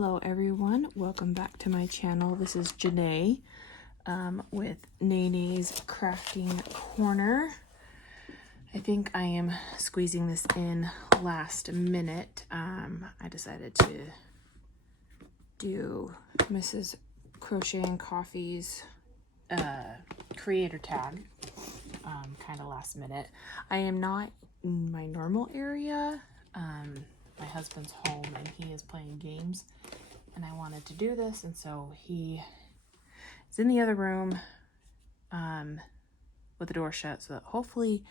Hello everyone, welcome back to my channel. This is Janae with Nene's Crafting Corner. I think I am squeezing this in last minute. I decided to do Mrs. Crochet and Coffee's creator tag kind of last minute. I am not in my normal area. My husband's home and he is playing games and I wanted to do this, and so he is in the other room with the door shut so that hopefully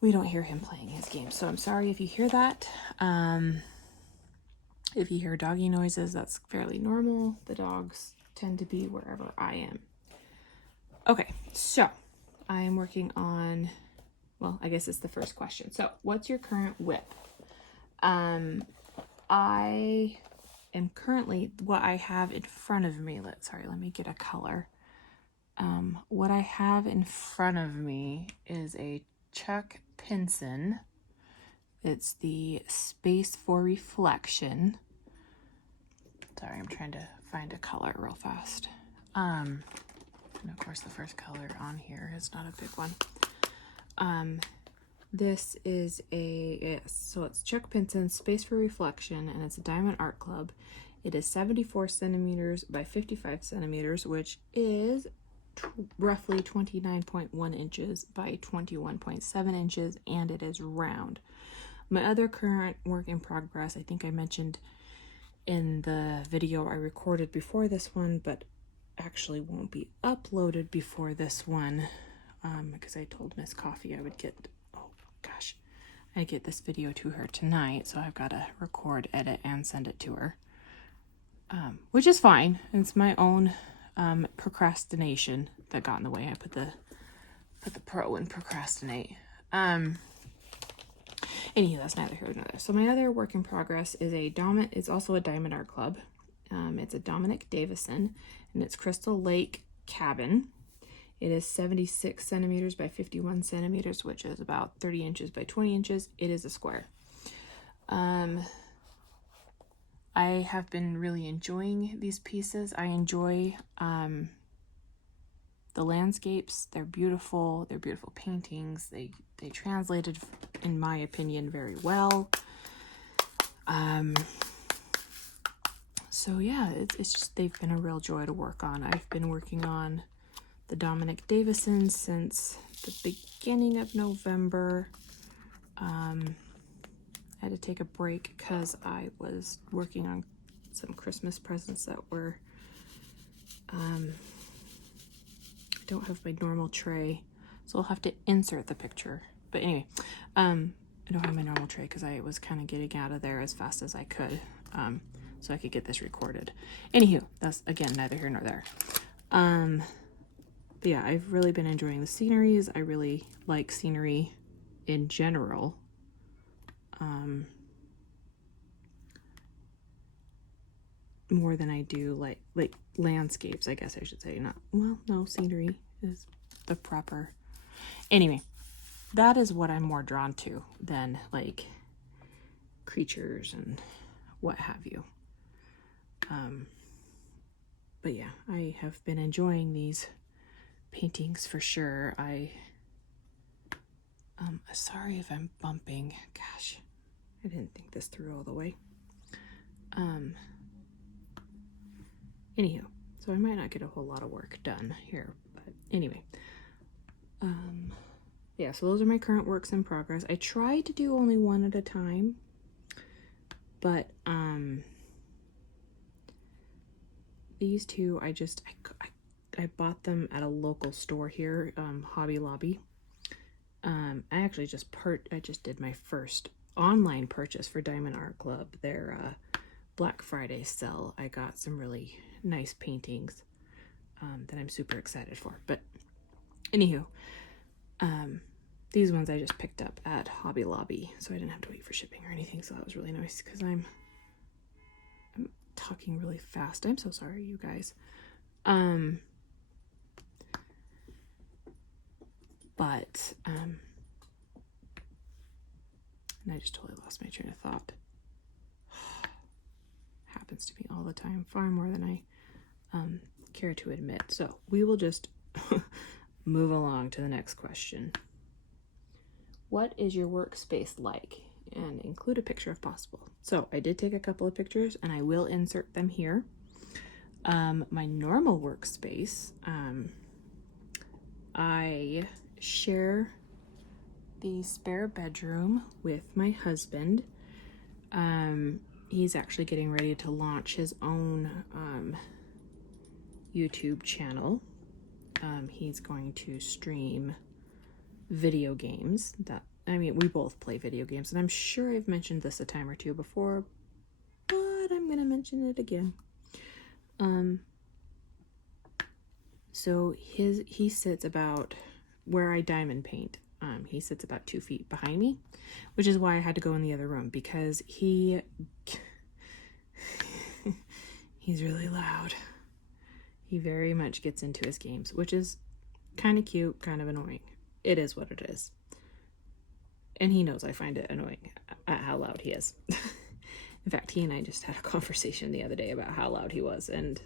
we don't hear him playing his game. So I'm sorry if you hear that. If you hear doggy noises, that's fairly normal. The dogs tend to be wherever I am. Okay, so I am working on, well, I guess it's the first question. So what's your current whip? I am currently, what I have in front of me, let me get a color. What I have in front of me is a Chuck Pinson. It's the Space for Reflection. Sorry, I'm trying to find a color real fast. And of course the first color on here is not a big one. This is so it's Chuck Pinson Space for Reflection, and it's a Diamond Art Club. It is 74 centimeters by 55 centimeters, which is roughly 29.1 inches by 21.7 inches, and it is round. My other current work in progress, I think I mentioned in the video I recorded before this one, but actually won't be uploaded before this one, because I told Miss Coffee I would get, I get this video to her tonight, so I've got to record, edit, and send it to her, which is fine. It's my own procrastination that got in the way. I put the pro in procrastinate. Anywho, that's neither here nor there. So my other work in progress is it's also a Diamond Art Club. It's a Dominic Davison, and it's Crystal Lake Cabin. It is 76 centimeters by 51 centimeters, which is about 30 inches by 20 inches. It is a square. I have been really enjoying these pieces. I enjoy the landscapes. They're beautiful. They're beautiful paintings. They translated, in my opinion, very well. So yeah, it's just, they've been a real joy to work on. I've been working on the Dominic Davison since the beginning of November. I had to take a break because I was working on some Christmas presents that were, I don't have my normal tray, so I'll have to insert the picture. But anyway, I don't have my normal tray because I was kind of getting out of there as fast as I could, so I could get this recorded. Anywho, that's, again, neither here nor there. But yeah, I've really been enjoying the sceneries. I really like scenery in general. More than I do like landscapes, I guess I should say. Not, well, no, scenery is the proper. Anyway, that is what I'm more drawn to than like creatures and what have you. But yeah, I have been enjoying these paintings for sure. Sorry if I'm bumping. Gosh, I didn't think this through all the way. Anywho, so I might not get a whole lot of work done here, but anyway. Yeah, so those are my current works in progress. I try to do only one at a time, but these two I bought them at a local store here, Hobby Lobby. I actually I just did my first online purchase for Diamond Art Club. Their Black Friday sale. I got some really nice paintings that I'm super excited for. But anywho, these ones I just picked up at Hobby Lobby, so I didn't have to wait for shipping or anything. So that was really nice, because I'm talking really fast. I'm so sorry, you guys. But and I just totally lost my train of thought. happens to me all the time, far more than I care to admit. So we will just move along to the next question. What is your workspace like? And include a picture if possible. So I did take a couple of pictures and I will insert them here. My normal workspace, I share the spare bedroom with my husband. He's actually getting ready to launch his own YouTube channel. He's going to stream video games. We both play video games, and I'm sure I've mentioned this a time or two before, but I'm gonna mention it again. So he sits about where I diamond paint. He sits about 2 feet behind me, which is why I had to go in the other room, because he's really loud. He very much gets into his games, which is kind of cute, kind of annoying. It is what it is. And he knows I find it annoying at how loud he is. In fact, he and I just had a conversation the other day about how loud he was, and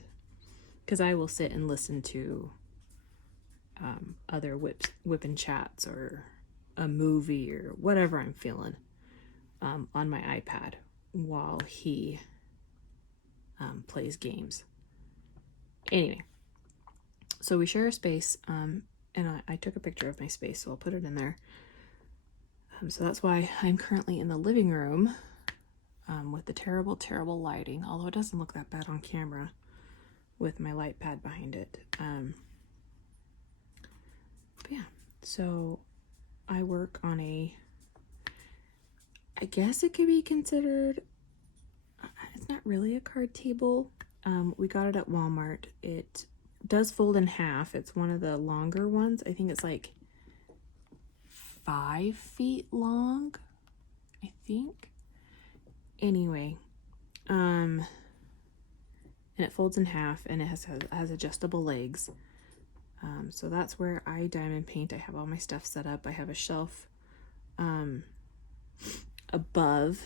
because I will sit and listen to other whipping chats or a movie or whatever I'm feeling on my iPad while he plays games. Anyway, so we share a space, and I took a picture of my space, so I'll put it in there. So that's why I'm currently in the living room with the terrible, terrible lighting, although it doesn't look that bad on camera with my light pad behind it. But yeah, so I work on I guess it could be considered, it's not really a card table. We got it at Walmart. It does fold in half. It's one of the longer ones. I think it's like 5 feet long, I think. Anyway, and it folds in half, and it has adjustable legs. So that's where I diamond paint. I have all my stuff set up. I have a shelf above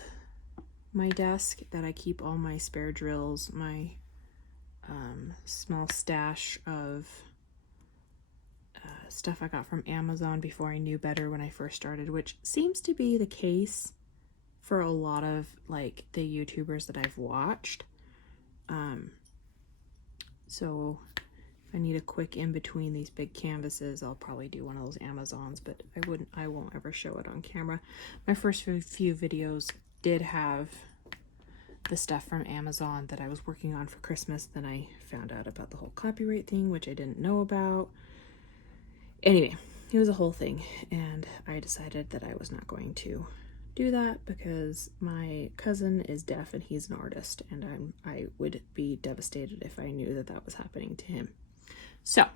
my desk that I keep all my spare drills, my small stash of stuff I got from Amazon before I knew better when I first started, which seems to be the case for a lot of like the YouTubers that I've watched. So if I need a quick in between these big canvases, I'll probably do one of those Amazons, but I won't ever show it on camera. My first few videos did have the stuff from Amazon that I was working on for Christmas. Then I found out about the whole copyright thing, which I didn't know about. Anyway, it was a whole thing, and I decided that I was not going to do that because my cousin is deaf and he's an artist, and I would be devastated if I knew that that was happening to him. So,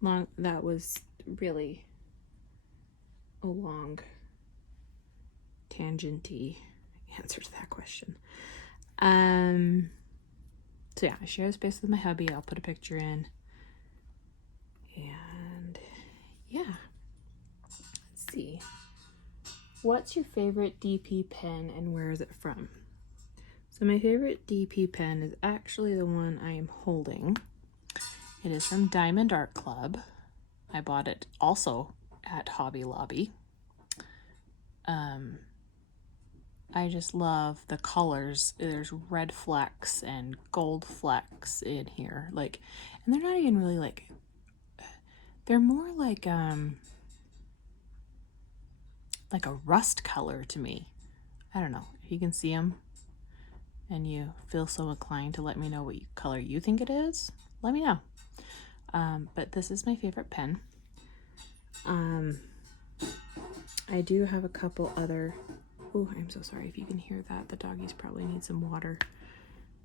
that was really a long, tangenty answer to that question. So yeah, I share the space with my hubby. I'll put a picture in. And yeah. Let's see. What's your favorite DP pen and where is it from? So my favorite DP pen is actually the one I am holding. It is from Diamond Art Club. I bought it also at Hobby Lobby. I just love the colors. There's red flecks and gold flecks in here. Like, and they're not even really like, they're more like a rust color to me. I don't know if you can see them and you feel so inclined to let me know what color you think it is, let me know. But this is my favorite pen. I do have a couple other, oh, I'm so sorry if you can hear that. The doggies probably need some water.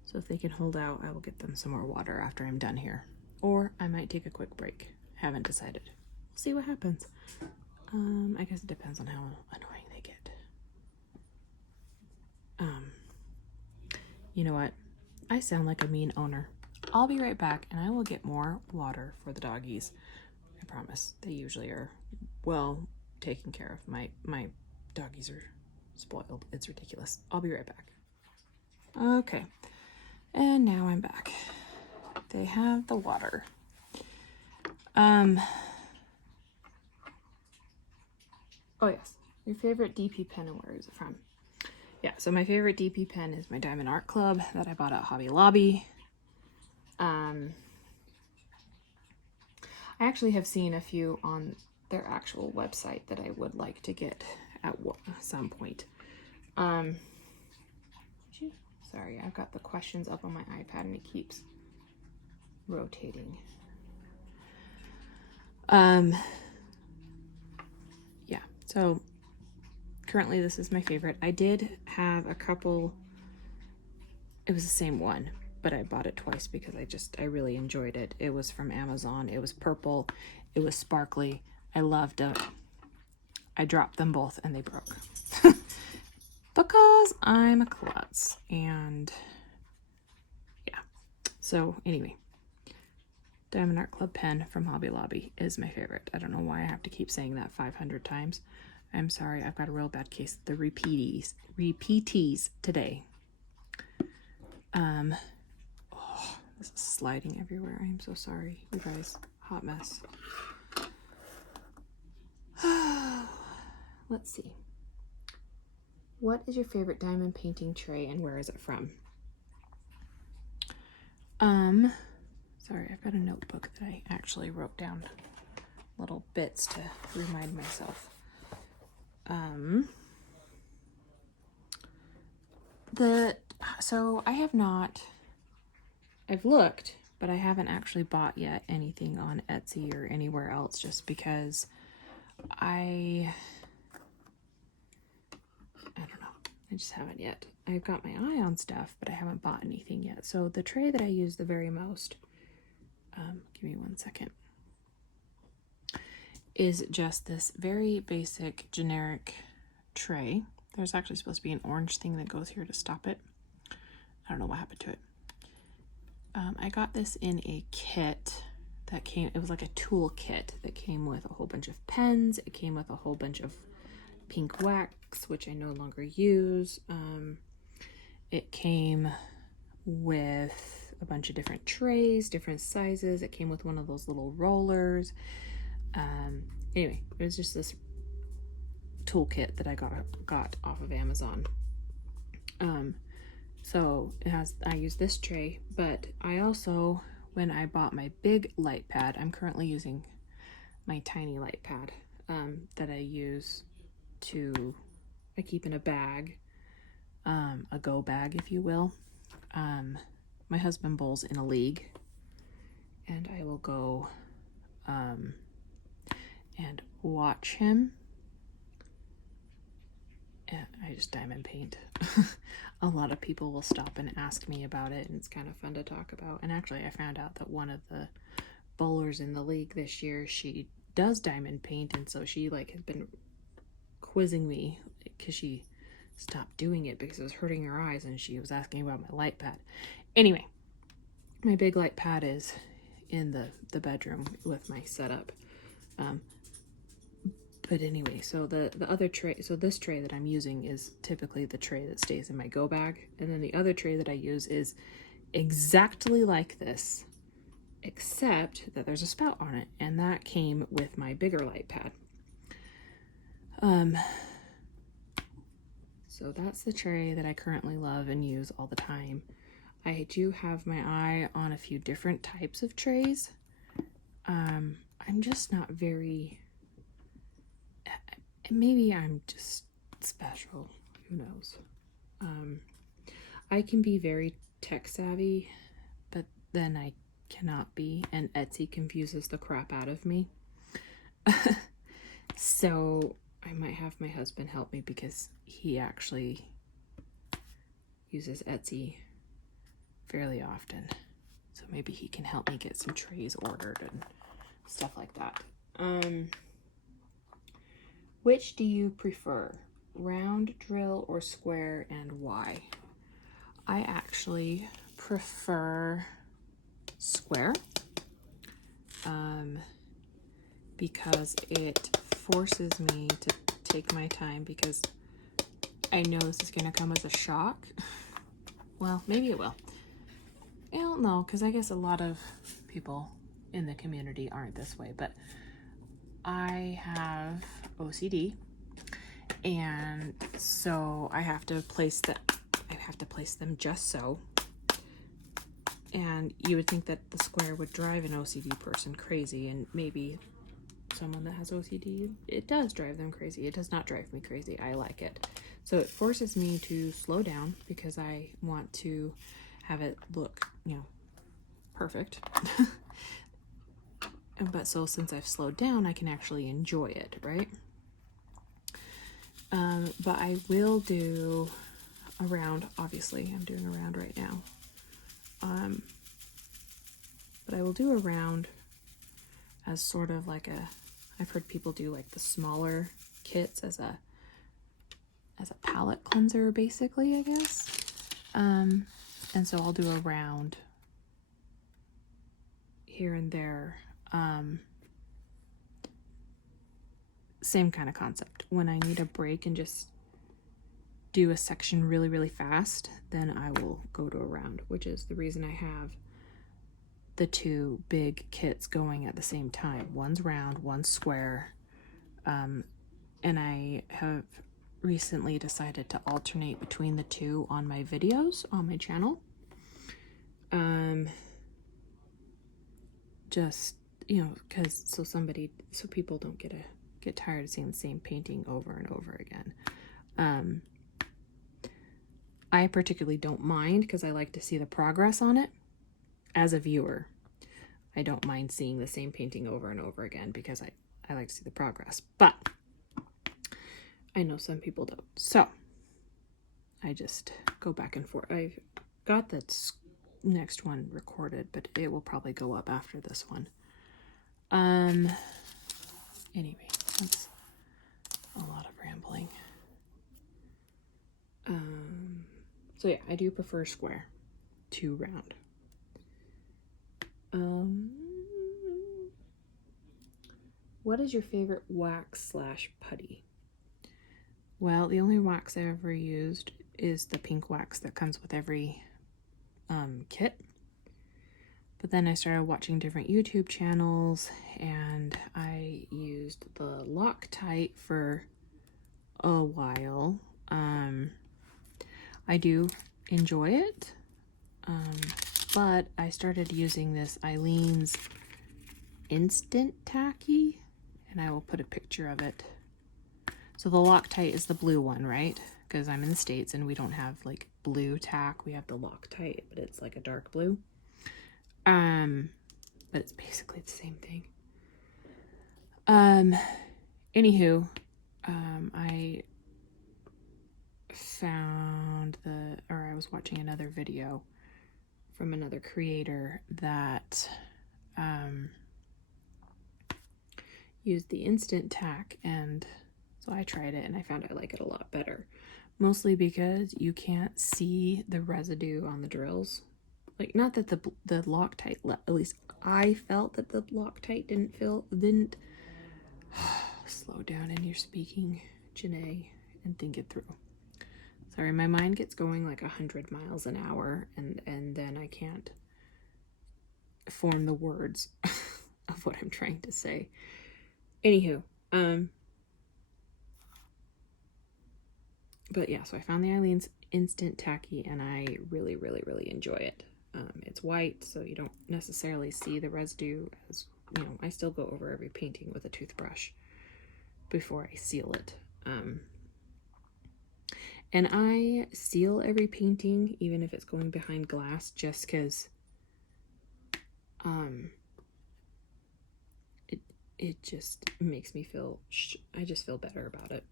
So if they can hold out, I will get them some more water after I'm done here. Or I might take a quick break. Haven't decided. We'll see what happens. I guess it depends on how annoying they get. You know what? I sound like a mean owner. I'll be right back and I will get more water for the doggies. I promise. They usually are well taken care of. My doggies are spoiled. It's ridiculous. I'll be right back. Okay. And now I'm back. They have the water. Oh yes, your favorite DP pen and where is it from? Yeah, so my favorite DP pen is my Diamond Art Club that I bought at Hobby Lobby. I actually have seen a few on their actual website that I would like to get at some point. Sorry, I've got the questions up on my iPad and it keeps rotating. Yeah, so currently this is my favorite. I did have a couple, it was the same one, but I bought it twice because I really enjoyed it. It was from Amazon. It was purple. It was sparkly. I loved it. I dropped them both and they broke. Because I'm a klutz. And yeah. So anyway, Diamond Art Club pen from Hobby Lobby is my favorite. I don't know why I have to keep saying that 500 times. I'm sorry, I've got a real bad case of the repeatees today. Oh, this is sliding everywhere. I am so sorry, you guys. Hot mess. Let's see. What is your favorite diamond painting tray and where is it from? Sorry, I've got a notebook that I actually wrote down little bits to remind myself. So I have not, I've looked, but I haven't actually bought yet anything on Etsy or anywhere else just because I don't know. I just haven't yet. I've got my eye on stuff, but I haven't bought anything yet. So the tray that I use the very most, give me 1 second, is just this very basic generic tray. There's actually supposed to be an orange thing that goes here to stop it. I don't know what happened to it. I got this in a kit that came, it was like a tool kit that came with a whole bunch of pens. It came with a whole bunch of pink wax, which I no longer use. It came with a bunch of different trays, different sizes. It came with one of those little rollers. Anyway, it was just this toolkit that I got off of Amazon. So it has, I use this tray, but I also, when I bought my big light pad, I'm currently using my tiny light pad that I use to, I keep in a bag, a go bag, if you will. My husband bowls in a league, and I will go and watch him. And I just diamond paint. A lot of people will stop and ask me about it, and it's kind of fun to talk about. And actually, I found out that one of the bowlers in the league this year, she does diamond paint, and so she like has been quizzing me because she stopped doing it because it was hurting her eyes, and she was asking about my light pad. Anyway, my big light pad is in the bedroom with my setup. But anyway, so the other tray, so this tray that I'm using is typically the tray that stays in my go bag. And then the other tray that I use is exactly like this, except that there's a spout on it. And that came with my bigger light pad. So that's the tray that I currently love and use all the time. I do have my eye on a few different types of trays. I'm just not very... Maybe I'm just special, who knows. I can be very tech savvy, but then I cannot be, and Etsy confuses the crap out of me. So I might have my husband help me because he actually uses Etsy fairly often. So maybe he can help me get some trays ordered and stuff like that. Which do you prefer, round drill or square, and why? I actually prefer square because it forces me to take my time because I know this is going to come as a shock. Well, maybe it will. Well, no, because I guess a lot of people in the community aren't this way, but I have OCD, and so I have to place them just so. And you would think that the square would drive an OCD person crazy, and maybe someone that has OCD, it does drive them crazy. It does not drive me crazy. I like it. So it forces me to slow down because I want to have it look, perfect. But so since I've slowed down, I can actually enjoy it, right? But I will do a round. Obviously, I'm doing a round right now. But I will do a round as sort of like I've heard people do like the smaller kits as a palette cleanser, basically, I guess. And so I'll do a round here and there. Same kind of concept. When I need a break and just do a section really, really fast, then I will go to a round, which is the reason I have the two big kits going at the same time. One's round, one's square. And I have recently decided to alternate between the two on my videos on my channel. Just, because so people don't get tired of seeing the same painting over and over again. I particularly don't mind because I like to see the progress on it as a viewer. I don't mind seeing the same painting over and over again because I like to see the progress. But I know some people don't. So I just go back and forth. I've got the next one recorded, but it will probably go up after this one. Anyway, that's a lot of rambling. So yeah, I do prefer square to round. What is your favorite wax / putty? Well, the only wax I ever used is the pink wax that comes with every kit. But then I started watching different YouTube channels, and I used the Loctite for a while. I do enjoy it, but I started using this Eileen's Instant Tacky, and I will put a picture of it. So the Loctite is the blue one, right? Because I'm in the States and we don't have like blue tack. We have the Loctite, but it's like a dark blue. But it's basically the same thing. Anywho, I found I was watching another video from another creator that used the Instant Tack, and so I tried it and I found I like it a lot better. Mostly because you can't see the residue on the drills. Like, not that the Loctite, at least I felt that the Loctite didn't slow down in your speaking, Janae, and think it through. Sorry, my mind gets going like 100 miles an hour, and then I can't form the words of what I'm trying to say. Anywho, but yeah, so I found the Eileen's Instant Tacky, and I really, really, really enjoy it. It's white, so you don't necessarily see the residue. As I still go over every painting with a toothbrush before I seal it. And I seal every painting, even if it's going behind glass, just because it just makes me feel, I just feel better about it.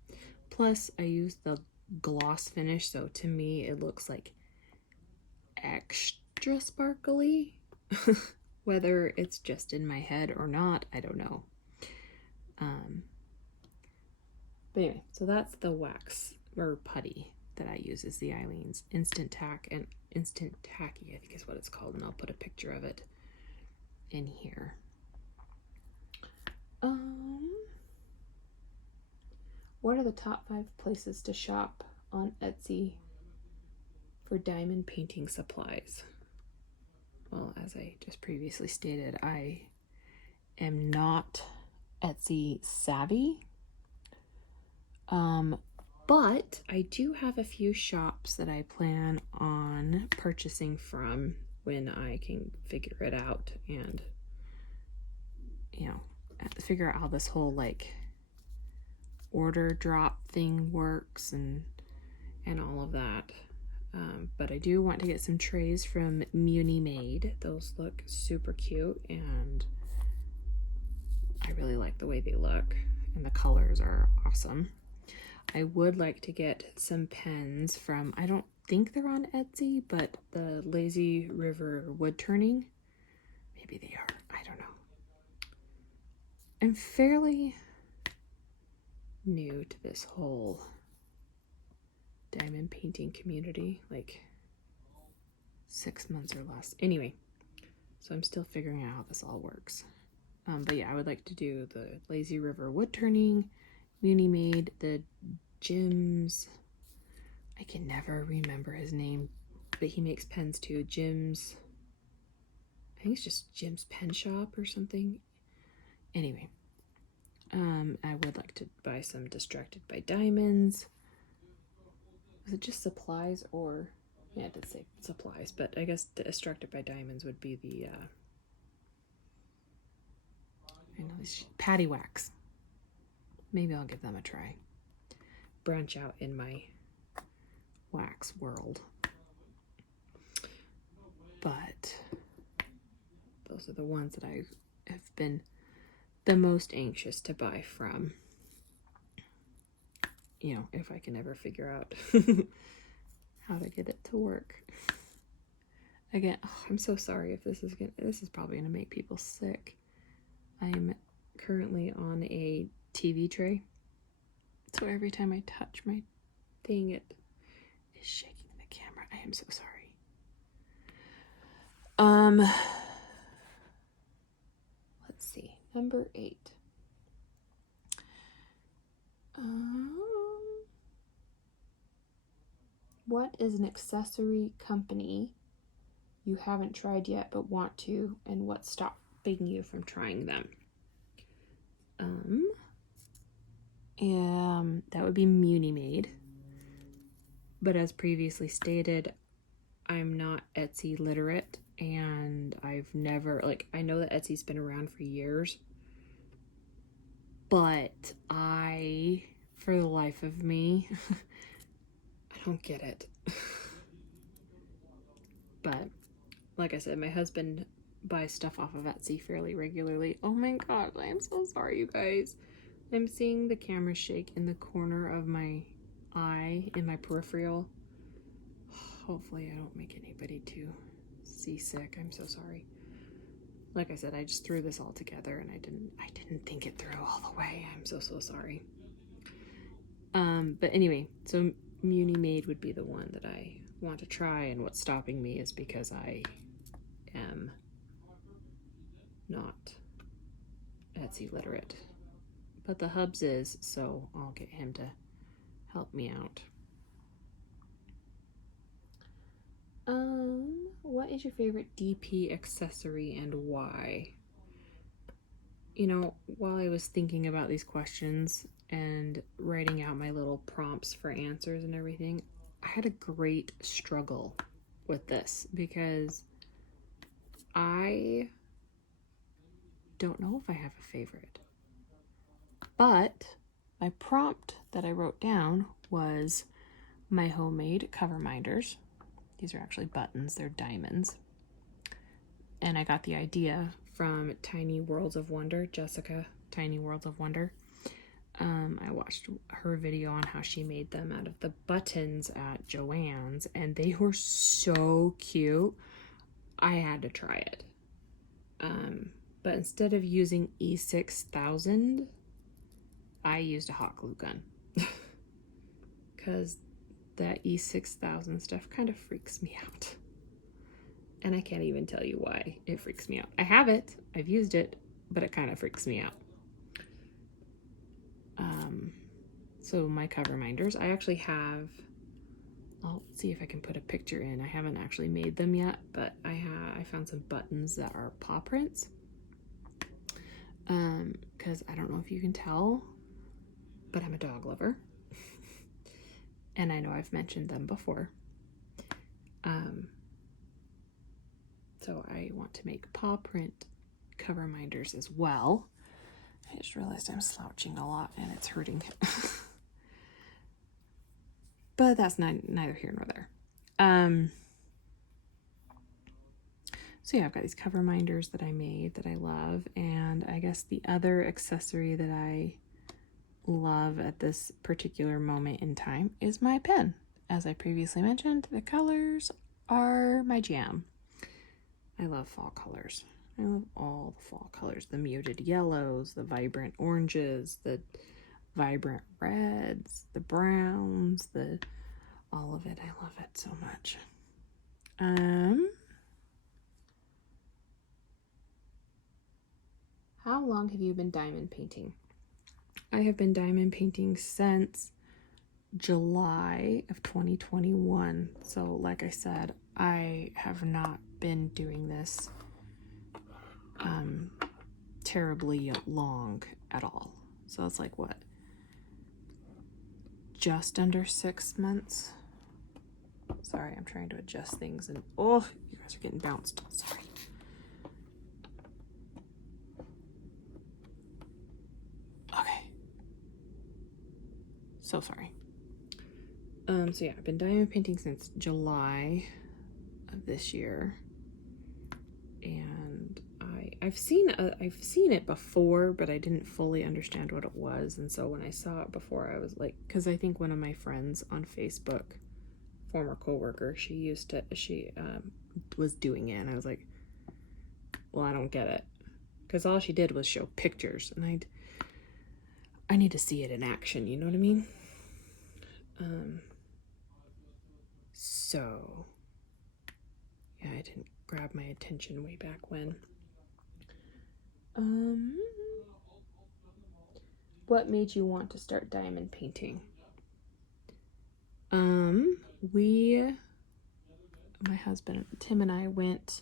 Plus, I use the gloss finish, so to me it looks like extra sparkly. Whether it's just in my head or not, I don't know. But anyway, so that's the wax or putty that I use, is the Eileen's Instant Tack and Instant Tacky, I think is what it's called, and I'll put a picture of it in here. What are the top 5 places to shop on Etsy for diamond painting supplies? well, as I just previously stated, I am not Etsy savvy. But I do have a few shops that I plan on purchasing from when I can figure it out and, you know, figure out how this whole like order drop thing works and all of that. But I do want to get some trays from Muni Made. Those look super cute and I really like the way they look and the colors are awesome. I would like to get some pens from, I don't think they're on Etsy, but the Lazy River Wood Turning. Maybe they are. I don't know. I'm fairly new to this whole diamond painting community, like 6 months or less. Anyway, so I'm still figuring out how this all works. But yeah, I would like to do the Lazy River Wood Turning, Muni Made, the Jim's, I can never remember his name, but he makes pens too. Jim's, I think it's just Jim's Pen Shop or something. Anyway, I would like to buy some Distracted by Diamonds. Was it just supplies or, yeah, it did say supplies, but I guess Distracted by Diamonds would be the, I know these Patty Wax. Maybe I'll give them a try. Branch out in my wax world. But those are the ones that I have been the most anxious to buy from. You know, if I can ever figure out how to get it to work. Again, oh, I'm so sorry if this is probably gonna make people sick. I'm currently on a TV tray. So every time I touch my thing, it is shaking the camera. I am so sorry. Let's see. Number 8. What is an accessory company you haven't tried yet but want to, and what's stopping you from trying them? That would be Muni Made. But as previously stated, I'm not Etsy literate, and I've never, like, I know that Etsy's been around for years, but for the life of me, I don't get it. But, like I said, my husband buys stuff off of Etsy fairly regularly. Oh my god, I am so sorry, you guys. I'm seeing the camera shake in the corner of my eye, in my peripheral. Hopefully I don't make anybody too seasick. I'm so sorry. Like I said, I just threw this all together and I didn't think it through all the way. I'm so sorry. But anyway, so Muni Made would be the one that I want to try, and what's stopping me is because I am not Etsy literate. But the Hubs is, so I'll get him to help me out. What is your favorite DP accessory and why? You know, while I was thinking about these questions and writing out my little prompts for answers and everything, I had a great struggle with this because I don't know if I have a favorite. But my prompt that I wrote down was my homemade cover minders. These are actually buttons, they're diamonds. And I got the idea from Tiny Worlds of Wonder, Jessica, Tiny Worlds of Wonder. I watched her video on how she made them out of the buttons at Joann's, and they were so cute. I had to try it. But instead of using E6000, I used a hot glue gun. Because that E6000 stuff kind of freaks me out. And I can't even tell you why it freaks me out. I have it, I've used it, but it kind of freaks me out. So my cover minders, I actually have I'll see if I can put a picture in. I haven't actually made them yet, but I found some buttons that are paw prints. Because I don't know if you can tell, but I'm a dog lover. And I know I've mentioned them before. So I want to make paw print cover minders as well. I just realized I'm slouching a lot and it's hurting. But that's neither here nor there. So yeah, I've got these cover minders that I made that I love. And I guess the other accessory that I love at this particular moment in time is my pen. As I previously mentioned, the colors are my jam. I love fall colors. I love all the fall colors. The muted yellows, the vibrant oranges, the vibrant reds, the browns, all of it. I love it so much. How long have you been diamond painting? I have been diamond painting since July of 2021. So like I said, I have not been doing this terribly long at all. So it's like what? Just under 6 months. Sorry, I'm trying to adjust things and oh, you guys are getting bounced. Sorry. Okay. So sorry. So yeah, I've been diamond painting since July of this year. And I've seen it before, but I didn't fully understand what it was. And so when I saw it before, I was like, because I think one of my friends on Facebook, former coworker, she was doing it, and I was like, well, I don't get it, because all she did was show pictures, and I need to see it in action. You know what I mean? So yeah, it didn't grab my attention way back when. What made you want to start diamond painting? My husband, Tim, and I went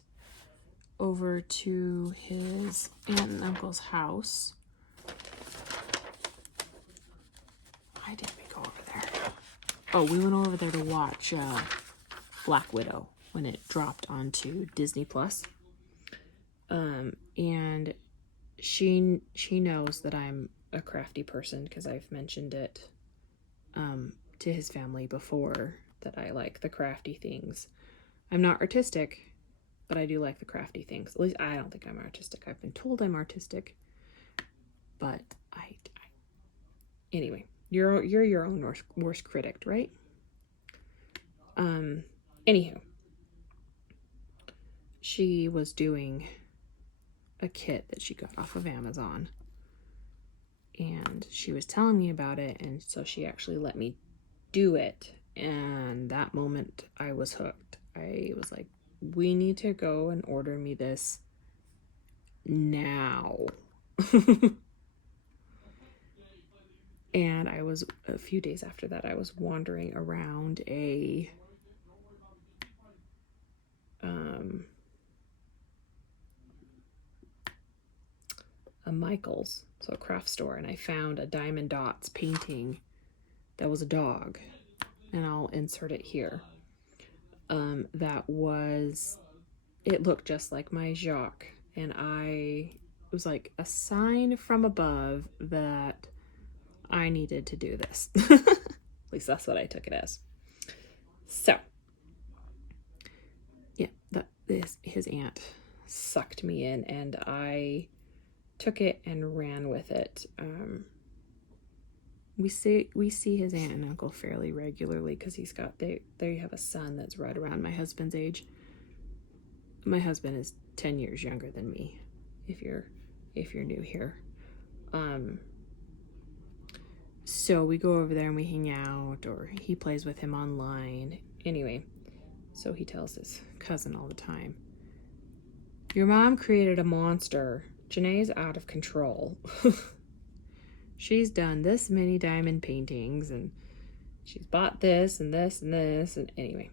over to his aunt and uncle's house. Why did we go over there? Oh, we went over there to watch Black Widow when it dropped onto Disney Plus. And she knows that I'm a crafty person because I've mentioned it to his family before, that I like the crafty things. I'm not artistic, but I do like the crafty things. At least I don't think I'm artistic. I've been told I'm artistic, but anyway, you're your own worst critic, right? Anywho, she was doing a kit that she got off of Amazon, and she was telling me about it, and so she actually let me do it. And that moment I was hooked. I was like, we need to go and order me this now. And a few days after that, I was wandering around a Michael's, so a craft store, and I found a Diamond Dots painting that was a dog, and I'll insert it here. It looked just like my Jacques, and it was like a sign from above that I needed to do this. At least that's what I took it as. So yeah, his aunt sucked me in, and I took it and ran with it. We see his aunt and uncle fairly regularly because they have a son that's right around my husband's age. My husband is 10 years younger than me, if you're new here. So we go over there and we hang out, or he plays with him online. Anyway, so he tells his cousin all the time, your mom created a monster. Janae's out of control. She's done this many diamond paintings, and she's bought this and this and this, and anyway.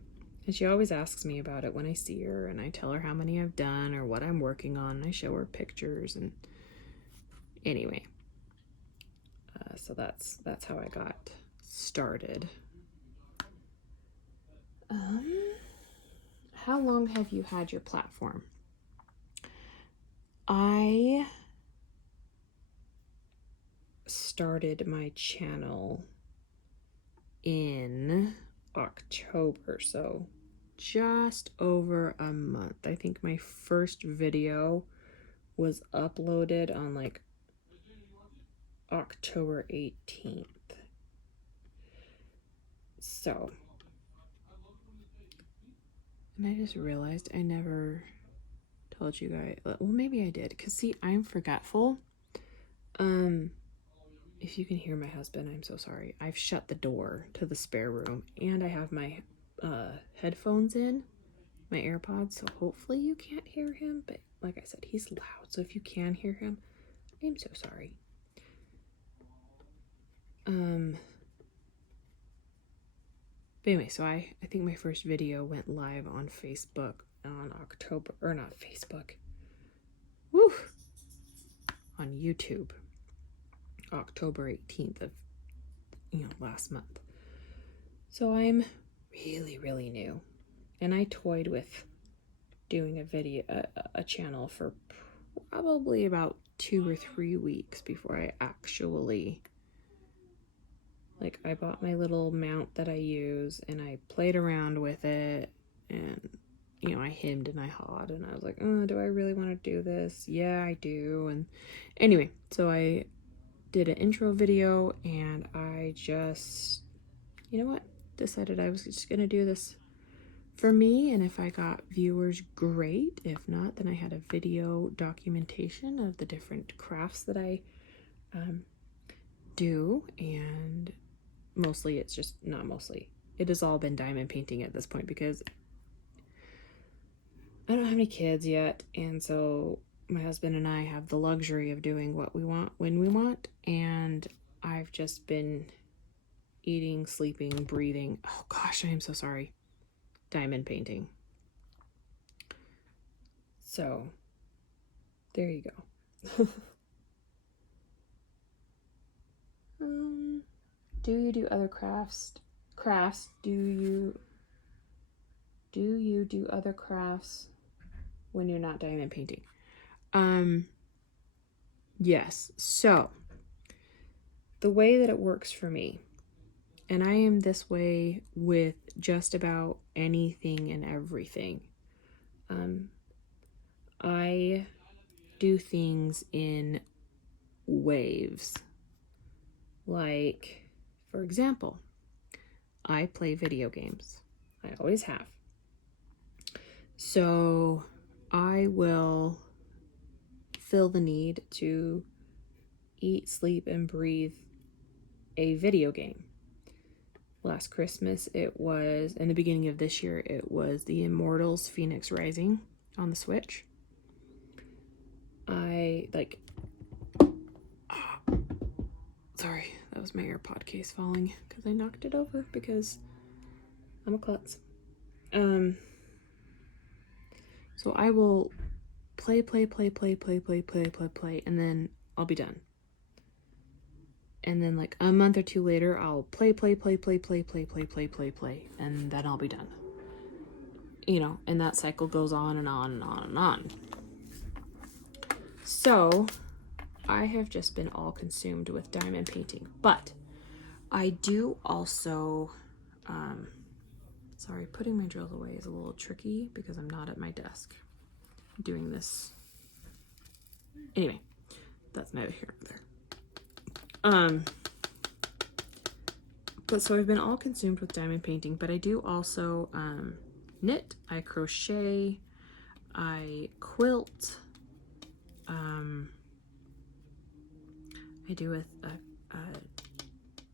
And she always asks me about it when I see her, and I tell her how many I've done or what I'm working on, and I show her pictures, and anyway. So that's how I got started. How long have you had your platform? I started my channel in October, so just over a month. I think my first video was uploaded on like October 18th. So, and I just realized I never told you guys. Well, maybe I did, because see, I'm forgetful. If you can hear my husband, I'm so sorry. I've shut the door to the spare room, and I have my headphones in, my AirPods, so hopefully you can't hear him. But like I said, he's loud, so if you can hear him, I'm so sorry. But anyway, so I think my first video went live on Facebook on October, or not Facebook, on YouTube, October 18th of, last month. So I'm really, really new. And I toyed with doing a video, a channel for probably about 2 or 3 weeks before I actually, like, I bought my little mount that I use and I played around with it, and I hemmed and I hawed, and I was like, oh, do I really want to do this? Yeah, I do. And anyway, so I did an intro video, and I just, decided I was just gonna do this for me, and if I got viewers, great. If not, then I had a video documentation of the different crafts that I do, and mostly it's just, not mostly, it has all been diamond painting at this point, because I don't have any kids yet, and so my husband and I have the luxury of doing what we want when we want, and I've just been eating, sleeping, breathing, oh gosh, I am so sorry, diamond painting. So there you go. Do you do other crafts? Do you do other crafts when you're not diamond painting? Yes. So the way that it works for me, and I am this way with just about anything and everything, I do things in waves. Like, for example, I play video games. I always have. So I will feel the need to eat, sleep, and breathe a video game. Last Christmas, it was, in the beginning of this year, it was the Immortals Phoenix Rising on the Switch. Sorry, that was my AirPod case falling because I knocked it over because I'm a klutz. So I will play, and then I'll be done. And then like a month or two later, I'll play, and then I'll be done. And that cycle goes on and on and on and on. So I have just been all consumed with diamond painting, but I do also, sorry, putting my drills away is a little tricky because I'm not at my desk doing this. Anyway, that's neither here nor there. But so I've been all consumed with diamond painting, but I do also knit, I crochet, I quilt, I do a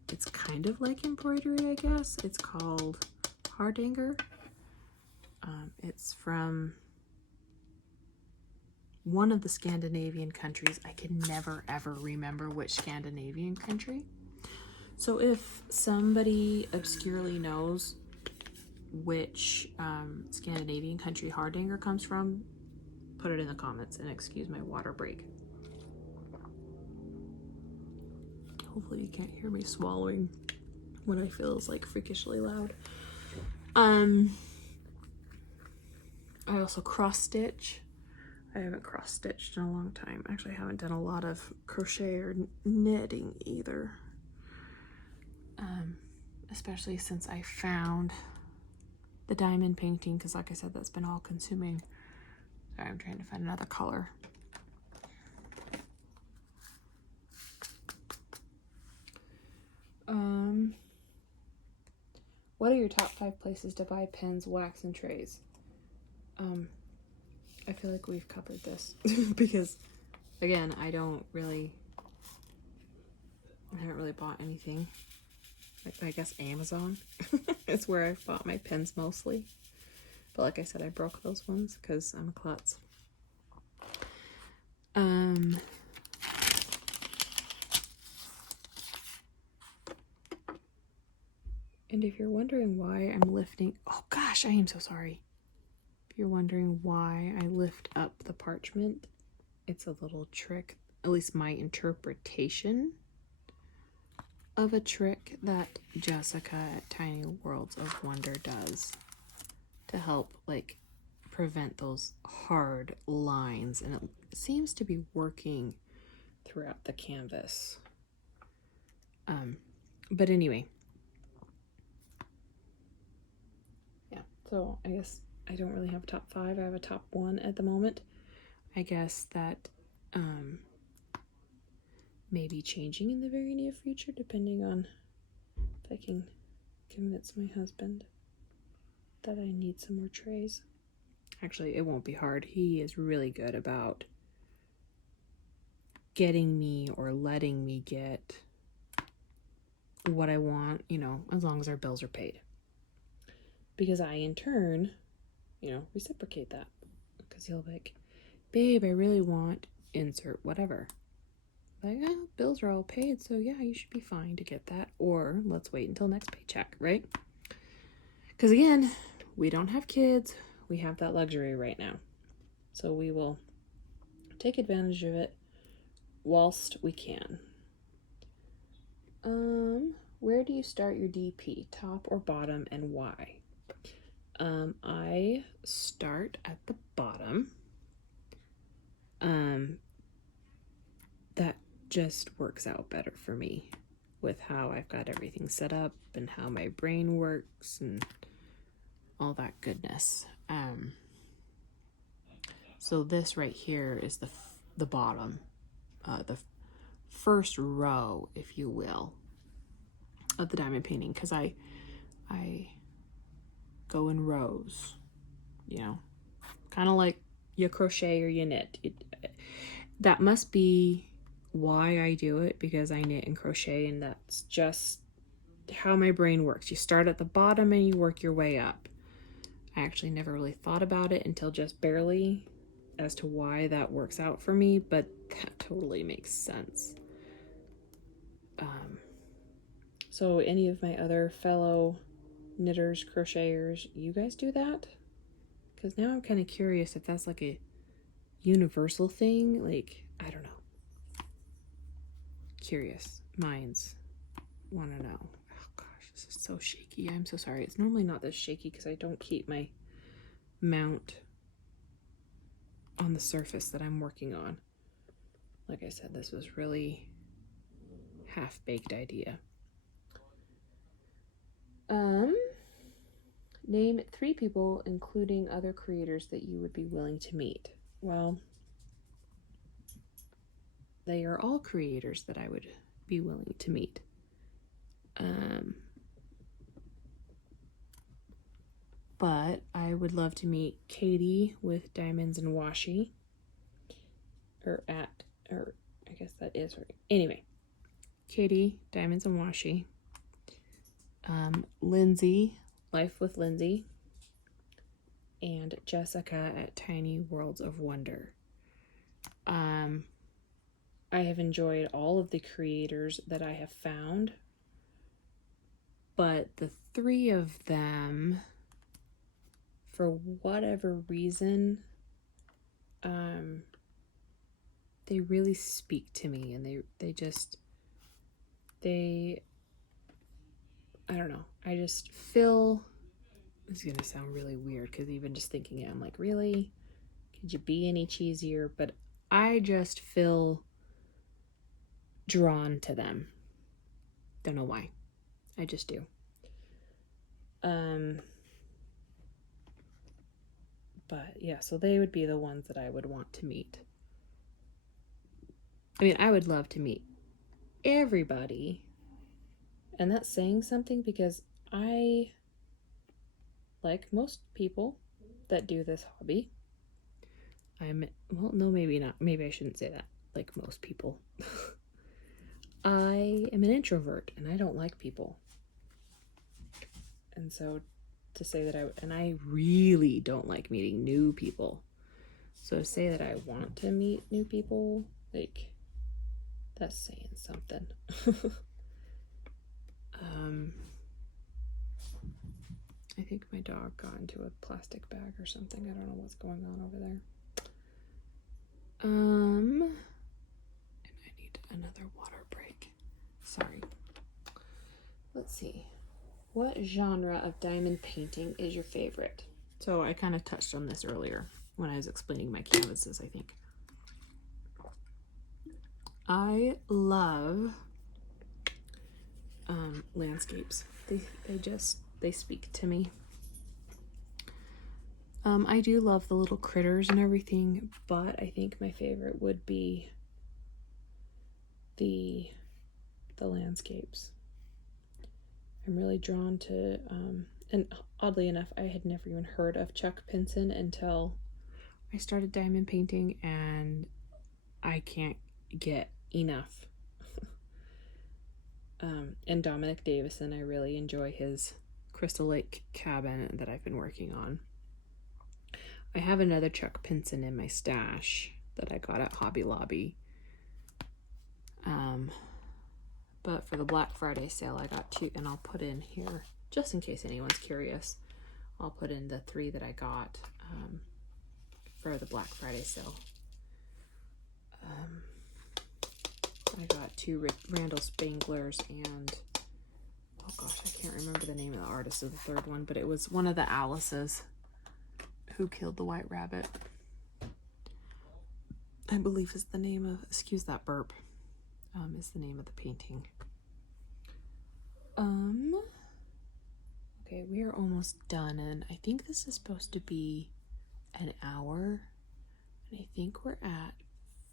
it's kind of like embroidery, I guess. It's called hardanger. It's from one of the Scandinavian countries. I can never ever remember which Scandinavian country. So if somebody obscurely knows which Scandinavian country Hardanger comes from, put it in the comments, and excuse my water break. Hopefully you can't hear me swallowing what I feel is like freakishly loud. I also cross stitch. I haven't cross stitched in a long time. Actually, I haven't done a lot of crochet or knitting either. Especially since I found the diamond painting, because like I said, that's been all consuming. Sorry, I'm trying to find another color. What are your top 5 places to buy pens, wax, and trays? I feel like we've covered this because, again, I haven't really bought anything. I guess Amazon is where I've bought my pens mostly. But like I said, I broke those ones because I'm a klutz. And if you're wondering why I'm lifting, oh gosh, I am so sorry. If you're wondering why I lift up the parchment, it's a little trick, at least my interpretation of a trick that Jessica at Tiny Worlds of Wonder does to help like prevent those hard lines, and it seems to be working throughout the canvas. But anyway, yeah, so I guess I don't really have a top 5. I have a top 1 at the moment. I guess that may be changing in the very near future, depending on if I can convince my husband that I need some more trays. Actually, it won't be hard. He is really good about getting me or letting me get what I want, you know, as long as our bills are paid. Because I, in turn, you know, reciprocate that. Because he'll be like, babe, I really want insert whatever. Like, oh, bills are all paid, so yeah, you should be fine to get that. Or let's wait until next paycheck, right? Because again, we don't have kids. We have that luxury right now. So we will take advantage of it whilst we can. Where do you start your DP? Top or bottom, and why? I start at the bottom. That just works out better for me with how I've got everything set up and how my brain works and all that goodness. So this right here is the bottom, the first row, if you will, of the diamond painting, because I go in rows, you know, kind of like you crochet or you knit. That must be why I do it, because I knit and crochet, and that's just how my brain works. You start at the bottom and you work your way up. I actually never really thought about it until just barely as to why that works out for me, but that totally makes sense. So any of my other fellow knitters, crocheters, you guys do that? Because now I'm kind of curious if that's like a universal thing. Like, I don't know. Curious minds want to know. Oh gosh, this is so shaky. I'm so sorry. It's normally not this shaky because I don't keep my mount on the surface that I'm working on. Like I said, this was really half-baked idea. Name 3 people, including other creators, that you would be willing to meet. Well, they are all creators that I would be willing to meet. But I would love to meet Katie with Diamonds and Washi. Or I guess that is right. Anyway, Katie, Diamonds and Washi. Lindsay, Life with Lindsay. And Jessica at Tiny Worlds of Wonder. I have enjoyed all of the creators that I have found but the three of them, for whatever reason, they really speak to me, and I don't know. I just feel, this is going to sound really weird because even just thinking it, I'm like, really? Could you be any cheesier? But I just feel drawn to them. Don't know why. I just do. But yeah, so they would be the ones that I would want to meet. I mean, I would love to meet everybody. And that's saying something because I, like most people that do this hobby, well, no, maybe not. Maybe I shouldn't say that. Like most people. I am an introvert and I don't like people. And so to say that I really don't like meeting new people. So to say that I want to meet new people, like, that's saying something. I think my dog got into a plastic bag or something. I don't know what's going on over there. And I need another water break. Sorry. Let's see. What genre of diamond painting is your favorite? So I kind of touched on this earlier when I was explaining my canvases, I think. I love landscapes. They speak to me. I do love the little critters and everything, but I think my favorite would be the landscapes. I'm really drawn to, and oddly enough, I had never even heard of Chuck Pinson until I started diamond painting, and I can't get enough. And Dominic Davison, I really enjoy his Crystal Lake cabin that I've been working on. I have another Chuck Pinson in my stash that I got at Hobby Lobby. But for the Black Friday sale, I got two, and I'll put in here, just in case anyone's curious, I'll put in the 3 that I got for the Black Friday sale. I got 2 Randall Spanglers and, oh gosh, I can't remember the name of the artist of the third one, but it was one of the Alice's who killed the white rabbit. I believe is the name of, excuse that burp, is the name of the painting. Okay, we are almost done, and I think this is supposed to be an hour, and I think we're at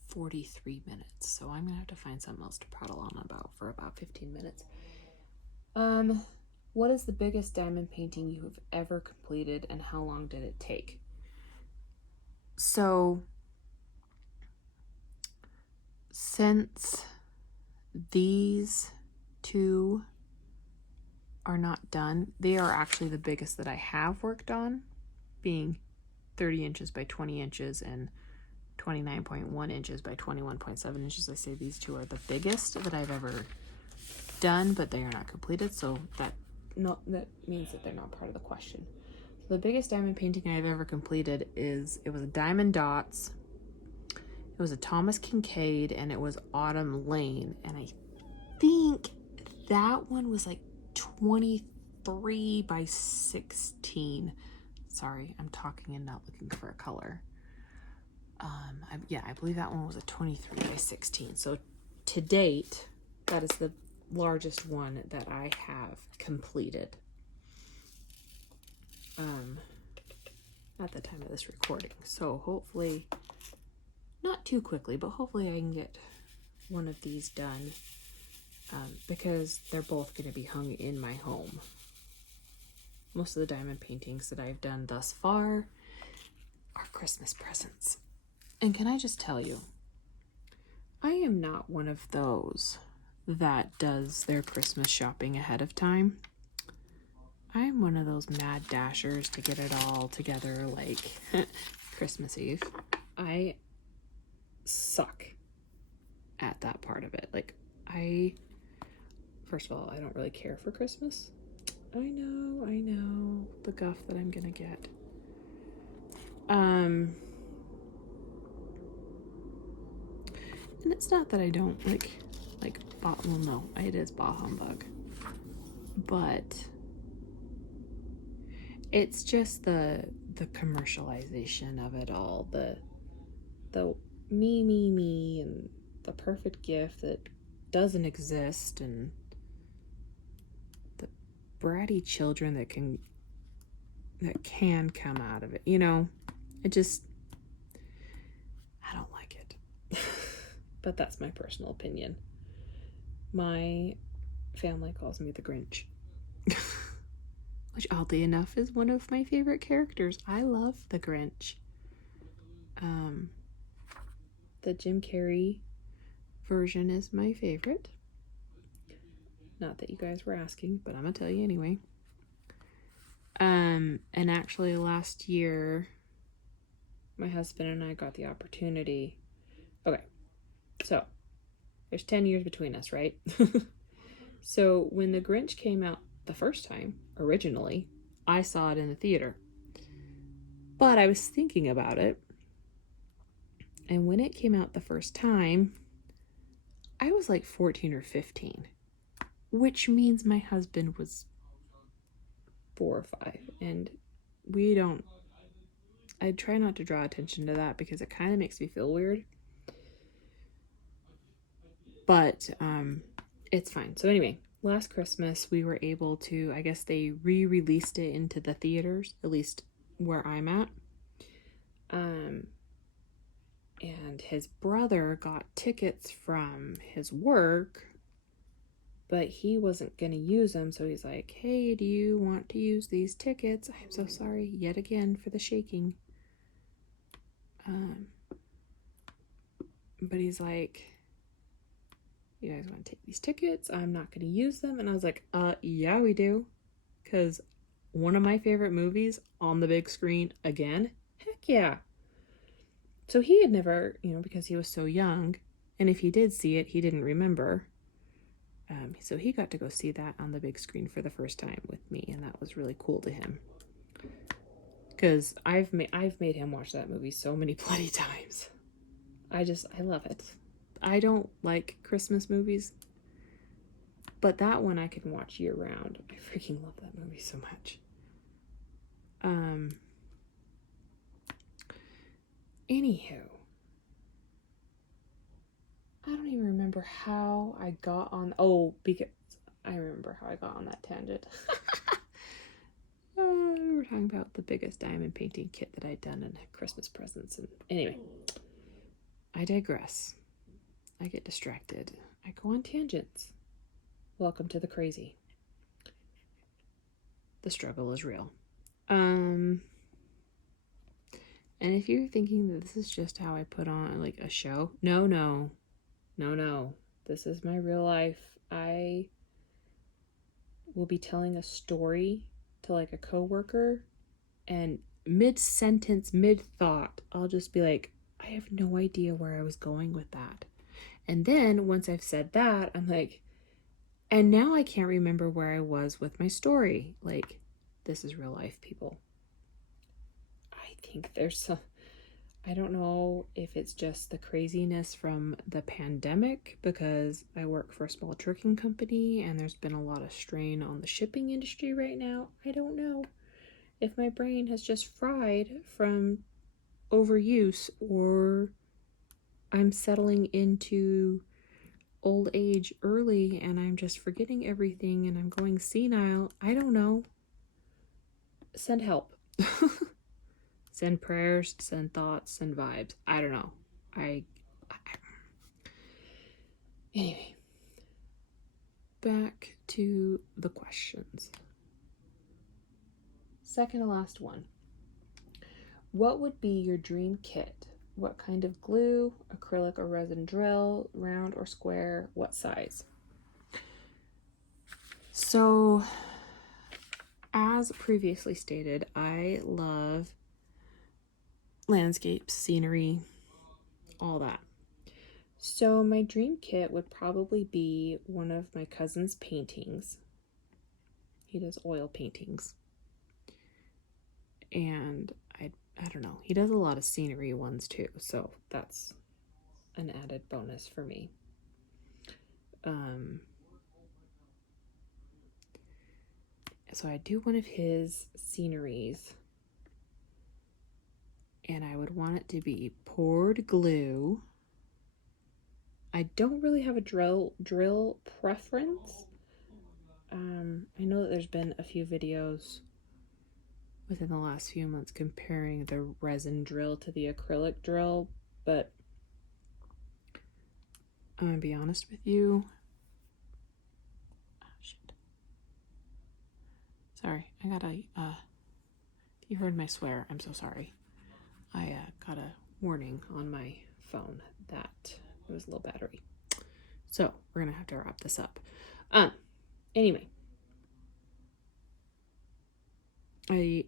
43 minutes, so I'm gonna have to find something else to prattle on about for about 15 minutes. What is the biggest diamond painting you have ever completed, and how long did it take? So, since these 2 are not done, they are actually the biggest that I have worked on, being 30 inches by 20 inches and 29.1 inches by 21.7 inches. I say these 2 are the biggest that I've ever done, but they are not completed, so that means that they're not part of the question. So the biggest diamond painting I've ever completed it was a Diamond Dots, it was a Thomas Kincaid, and it was Autumn Lane, and I think that one was like 23 by 16. Sorry, I'm talking and not looking for a color. I believe that one was a 23 by 16. So to date, that is the largest one that I have completed. At the time of this recording. So hopefully, not too quickly, but hopefully I can get one of these done, because they're both going to be hung in my home. Most of the diamond paintings that I've done thus far are Christmas presents. And can I just tell you, I am not one of those that does their Christmas shopping ahead of time. I'm one of those mad dashers to get it all together like Christmas Eve. I suck at that part of it. Like, first of all, I don't really care for Christmas. I know the guff that I'm gonna get. And it's not that I don't like, well, no, it is bah humbug. But it's just the commercialization of it all, the me, and the perfect gift that doesn't exist, and the bratty children that can come out of it. You know, it just, I don't like it. But that's my personal opinion. My family calls me the Grinch. Which, oddly enough, is one of my favorite characters. I love the Grinch. The Jim Carrey version is my favorite. Not that you guys were asking, but I'm gonna tell you anyway. And actually last year, my husband and I got the opportunity. Okay, so there's 10 years between us, right? So when the Grinch came out the first time, originally, I saw it in the theater. But I was thinking about it, and when it came out the first time, I was like 14 or 15, which means my husband was 4 or 5, and I try not to draw attention to that because it kind of makes me feel weird. But it's fine. So anyway, last Christmas we were able to, I guess they re-released it into the theaters, at least where I'm at. And his brother got tickets from his work, but he wasn't going to use them, so he's like, hey, do you want to use these tickets? I'm so sorry yet again for the shaking. But he's like, you guys want to take these tickets? I'm not going to use them. And I was like, yeah, we do. Because one of my favorite movies on the big screen again? Heck yeah. So he had never, because he was so young, and if he did see it, he didn't remember. So he got to go see that on the big screen for the first time with me, and that was really cool to him. Because I've made him watch that movie so many bloody times. I love it. I don't like Christmas movies, but that one I can watch year round. I freaking love that movie so much. Anywho, I don't even remember how I got on. Oh, because I remember how I got on that tangent. We were talking about the biggest diamond painting kit that I'd done in Christmas presents. And anyway, I digress. I get distracted. I go on tangents. Welcome to the crazy. The struggle is real. And if you're thinking that this is just how I put on like a show, no. This is my real life. I will be telling a story to like a coworker, and mid-sentence, mid-thought, I'll just be like, I have no idea where I was going with that. And then once I've said that, I'm like, and now I can't remember where I was with my story. Like, this is real life, people. I think there's some, I don't know if it's just the craziness from the pandemic, because I work for a small trucking company and there's been a lot of strain on the shipping industry right now. I don't know if my brain has just fried from overuse, or I'm settling into old age early and I'm just forgetting everything and I'm going senile. I don't know. Send help. Send prayers, send thoughts, send vibes. I don't know. Anyway, back to the questions. Second to last one. What would be your dream kit? What kind of glue, acrylic or resin drill, round or square, what size? So, as previously stated, I love landscapes, scenery, all that. So my dream kit would probably be one of my cousin's paintings. He does oil paintings. And I don't know. He does a lot of scenery ones too, so that's an added bonus for me. So I do one of his sceneries, and I would want it to be poured glue. I don't really have a drill preference. I know that there's been a few videos within the last few months comparing the resin drill to the acrylic drill, but I'm gonna be honest with you. Oh, shit. Sorry, I got you heard my swear, I'm so sorry. I got a warning on my phone that it was low battery. So we're gonna have to wrap this up. Anyway, I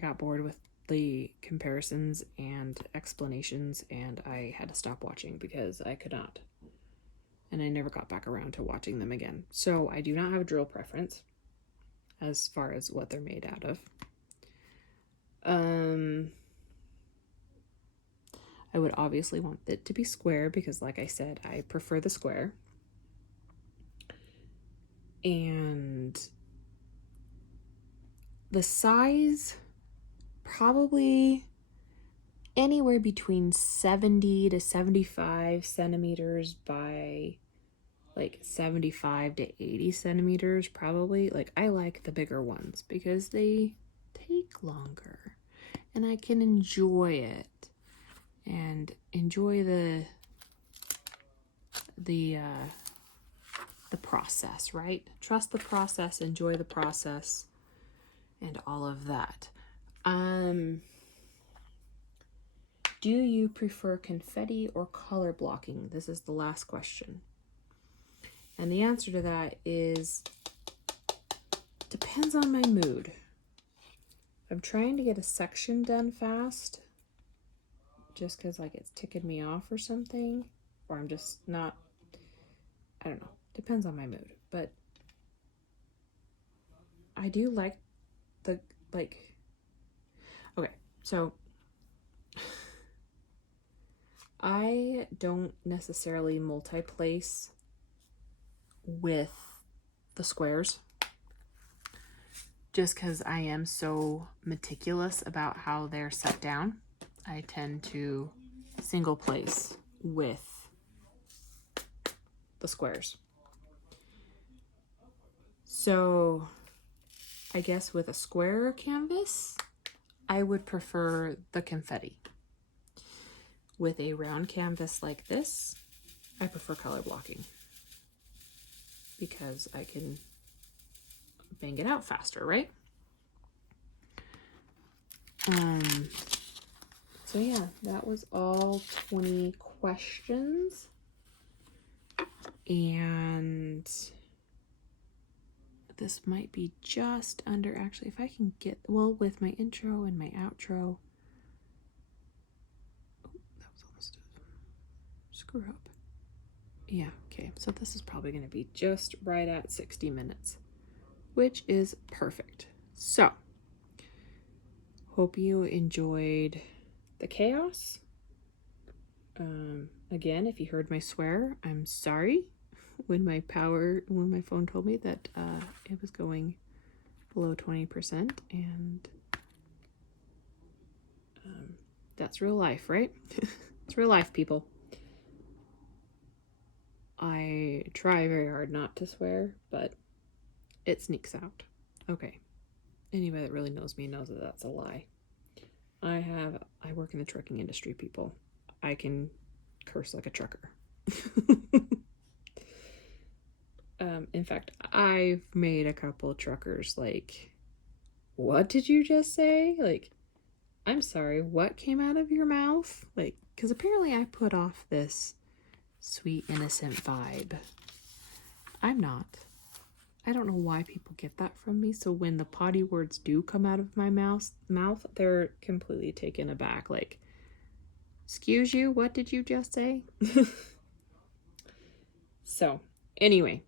got bored with the comparisons and explanations, and I had to stop watching because I could not. And I never got back around to watching them again. So I do not have a drill preference as far as what they're made out of. I would obviously want it to be square because, like I said, I prefer the square. And the size, probably anywhere between 70 to 75 centimeters by like 75 to 80 centimeters, probably. Like, I like the bigger ones because they take longer and I can enjoy it and enjoy the process, right? Trust the process, enjoy the process, and all of that. Do you prefer confetti or color blocking? This is the last question. And the answer to that is depends on my mood. I'm trying to get a section done fast just because like it's ticking me off or something, or I'm just not, I don't know. Depends on my mood, but I do like the, like, okay, so I don't necessarily multi-place with the squares just because I am so meticulous about how they're set down. I tend to single place with the squares. So I guess with a square canvas, I would prefer the confetti. With a round canvas like this, I prefer color blocking because I can bang it out faster, right? So yeah, that was all 20 questions. And this might be just under, actually, if I can get, well, with my intro and my outro. Oh, that was almost a screw up. Yeah, okay, so this is probably going to be just right at 60 minutes, which is perfect. So, hope you enjoyed the chaos. Again, if you heard my swear, I'm sorry. When my phone told me that it was going below 20%, and that's real life, right? It's real life, people. I try very hard not to swear, but it sneaks out. Okay. Anybody that really knows me knows that that's a lie. I work in the trucking industry, people. I can curse like a trucker. In fact, I've made a couple truckers like, what did you just say? Like, I'm sorry, what came out of your mouth? Like, because apparently I put off this sweet, innocent vibe. I'm not. I don't know why people get that from me. So when the potty words do come out of my mouth, they're completely taken aback. Like, excuse you, what did you just say? So, anyway,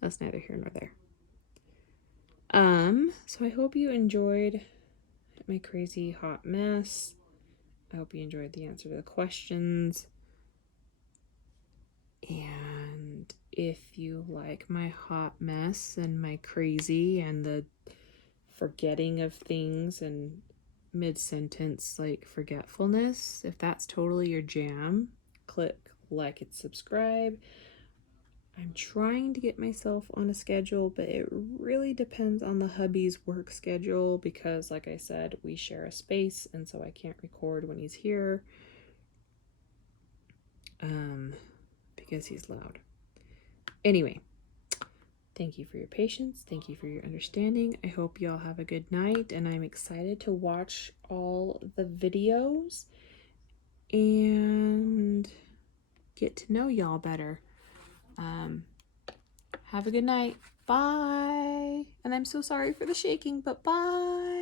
that's neither here nor there. So I hope you enjoyed my crazy hot mess. I hope you enjoyed the answer to the questions. And if you like my hot mess and my crazy and the forgetting of things and mid-sentence like forgetfulness, if that's totally your jam, click like and subscribe. I'm trying to get myself on a schedule, but it really depends on the hubby's work schedule because, like I said, we share a space, and so I can't record when he's here because he's loud. Anyway, thank you for your patience. Thank you for your understanding. I hope y'all have a good night, and I'm excited to watch all the videos and get to know y'all better. Have a good night. Bye. And I'm so sorry for the shaking, but bye.